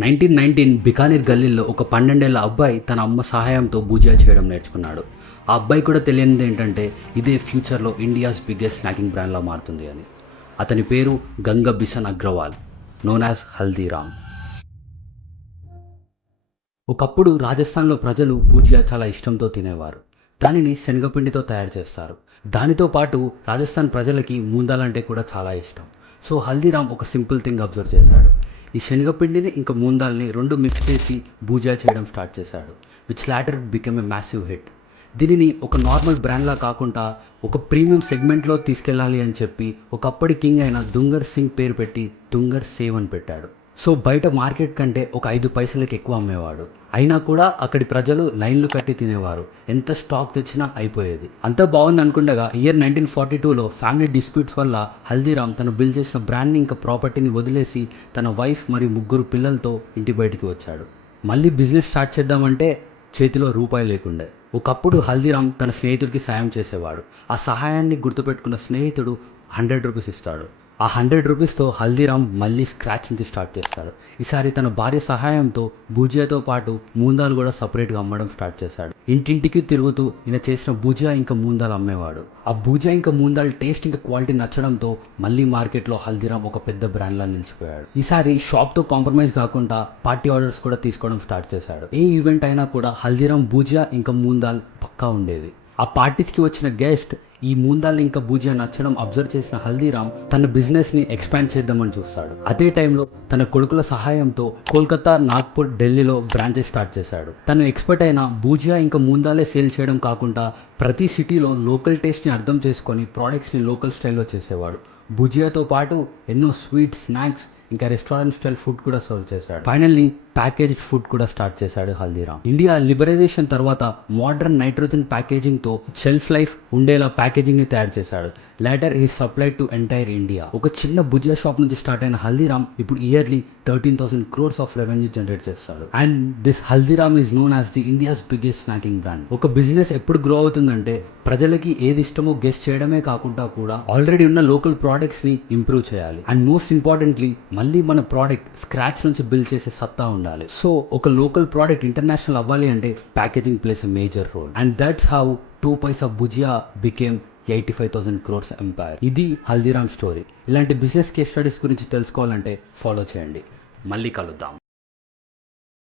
1919 బికానీర్ గల్లీలో ఒక 12 ఏళ్ల అబ్బాయి తన అమ్మ సహాయంతో భుజియా చేయడం నేర్చుకున్నాడు. ఆ అబ్బాయి కూడా తెలియనిది ఏంటంటే ఇదే ఫ్యూచర్లో ఇండియాస్ బిగ్గెస్ట్ స్నాకింగ్ బ్రాండ్లా మారుతుంది అని. అతని పేరు గంగ బిసన్ అగ్రవాల్, నోన్ యాజ్ హల్దీరామ్. ఒకప్పుడు రాజస్థాన్లో ప్రజలు భుజియా చాలా ఇష్టంతో తినేవారు. దానిని శనగపిండితో తయారు చేస్తారు. దానితో పాటు రాజస్థాన్ ప్రజలకి మూందాలంటే కూడా చాలా ఇష్టం. సో హల్దీరామ్ ఒక సింపుల్ థింగ్ అబ్జర్వ్ చేశాడు. ఈ శనగపిండిని ఇంకా మూందాల్ని రెండు మిక్స్ చేసి భుజియా చేయడం స్టార్ట్ చేశాడు, which later become a massive hit. దీనిని ఒక నార్మల్ బ్రాండ్లా కాకుండా ఒక ప్రీమియం సెగ్మెంట్లో తీసుకెళ్ళాలి అని చెప్పి ఒకప్పటి కింగ్ అయిన దుంగర్ సింగ్ పేరు పెట్టి దుంగర్ సేవ్ అని పెట్టాడు. సో బయట మార్కెట్ కంటే ఒక 5 పైసలకి ఎక్కువ అమ్మేవాడు. అయినా కూడా అక్కడి ప్రజలు లైన్లు కట్టి తినేవారు. ఎంత స్టాక్ తెచ్చినా అయిపోయేది. అంతా బాగుంది అనుకుండగా ఇయర్ 1942లో ఫ్యామిలీ డిస్ప్యూట్స్ వల్ల హల్దీరామ్ తను బిల్డ్ చేసిన బ్రాండ్ని ఇంకా ప్రాపర్టీని వదిలేసి తన వైఫ్ మరియు 3 పిల్లలతో ఇంటి బయటికి వచ్చాడు. మళ్ళీ బిజినెస్ స్టార్ట్ చేద్దామంటే చేతిలో రూపాయి లేకుండే. ఒకప్పుడు హల్దీరామ్ తన స్నేహితుడికి సాయం చేసేవాడు. ఆ సహాయాన్ని గుర్తుపెట్టుకున్న స్నేహితుడు 100 రూపీస్ ఇస్తాడు. ఆ 100 రూపీస్తో హల్దీరామ్ మళ్ళీ స్క్రాచ్ నుంచి స్టార్ట్ చేస్తాడు. ఈసారి తన భార్య సహాయంతో భుజియాతో పాటు మూందాలు కూడా సపరేట్గా అమ్మడం స్టార్ట్ చేశాడు. ఇంటింటికి తిరుగుతూ ఈయన చేసిన భుజియా ఇంకా మూందాలు అమ్మేవాడు. ఆ భుజియా ఇంకా మూందాలు టేస్ట్ ఇంకా క్వాలిటీ నచ్చడంతో మళ్ళీ మార్కెట్లో హల్దీరామ్ ఒక పెద్ద బ్రాండ్లా నిలిచిపోయాడు. ఈసారి షాప్తో కాంప్రమైజ్ కాకుండా పార్టీ ఆర్డర్స్ కూడా తీసుకోవడం స్టార్ట్ చేశాడు. ఏ ఈవెంట్ అయినా కూడా హల్దీరామ్ భుజియా ఇంకా మూందాల్ పక్కా ఉండేది. ఆ పార్టీస్కి వచ్చిన గెస్ట్ ఈ మూందాలు ఇంకా భుజియా నచ్చడం అబ్జర్వ్ చేసిన హల్దీరామ్ తన బిజినెస్ని ఎక్స్పాండ్ చేద్దామని చూస్తాడు. అదే టైంలో తన కొడుకుల సహాయంతో కోల్కతా, నాగ్పూర్, ఢిల్లీలో బ్రాంచెస్ స్టార్ట్ చేశాడు. తను ఎక్స్పర్ట్ అయిన భుజియా ఇంకా మూందాలే సేల్ చేయడం కాకుండా ప్రతి సిటీలో లోకల్ టేస్ట్ని అర్థం చేసుకొని ప్రోడక్ట్స్ని లోకల్ స్టైల్లో చేసేవాడు. భుజియాతో పాటు ఎన్నో స్వీట్స్, స్నాక్స్ ఇంకా రెస్టారెంట్ స్టైల్ ఫుడ్ కూడా సర్వ్ చేశాడు. ఫైనల్లీ ప్యాకేజ్డ్ ఫుడ్ కూడా స్టార్ట్ చేశాడు హల్దీరామ్. ఇండియా లిబరైజేషన్ తర్వాత మోడర్న్ నైట్రోజన్ ప్యాకేజింగ్తో షెల్ఫ్ లైఫ్ ఉండేలా ప్యాకేజింగ్ని తయారు చేశాడు. లేటర్ ఈ సప్లై టు ఎంటైర్ ఇండియా. ఒక చిన్న భుజియా షాప్ నుంచి స్టార్ట్ అయిన హల్దీరామ్ ఇప్పుడు yearly 13,000 crores of revenue generate చేస్తాడు. And this Haldiram is known as the India's biggest snacking brand. ఒక బిజినెస్ ఎప్పుడు గ్రో అవుతుందంటే ప్రజలకి ఏది ఇష్టమో గెస్ట్ చేయడమే కాకుండా కూడా ఆల్రెడీ ఉన్న లోకల్ ప్రోడక్ట్స్ని ఇంప్రూవ్ చేయాలి. అండ్ మోస్ట్ ఇంపార్టెంట్లీ మళ్ళీ మన ప్రోడక్ట్ స్క్రాచ్ నుంచి బిల్డ్ చేసే సత్తా ఉండాలి. సో ఒక లోకల్ ప్రోడక్ట్ ఇంటర్నేషనల్ అవ్వాలి అంటే packaging plays a major role. And that's how 2 paisa bhujia became 85,000 crores empire. ఇది హల్దీరామ్ స్టోరీ. ఇలాంటి బిజినెస్ కేస్ స్టడీస్ గురించి తెలుసుకోవాలంటే ఫాలో చేయండి. మళ్ళీ కలుద్దాం.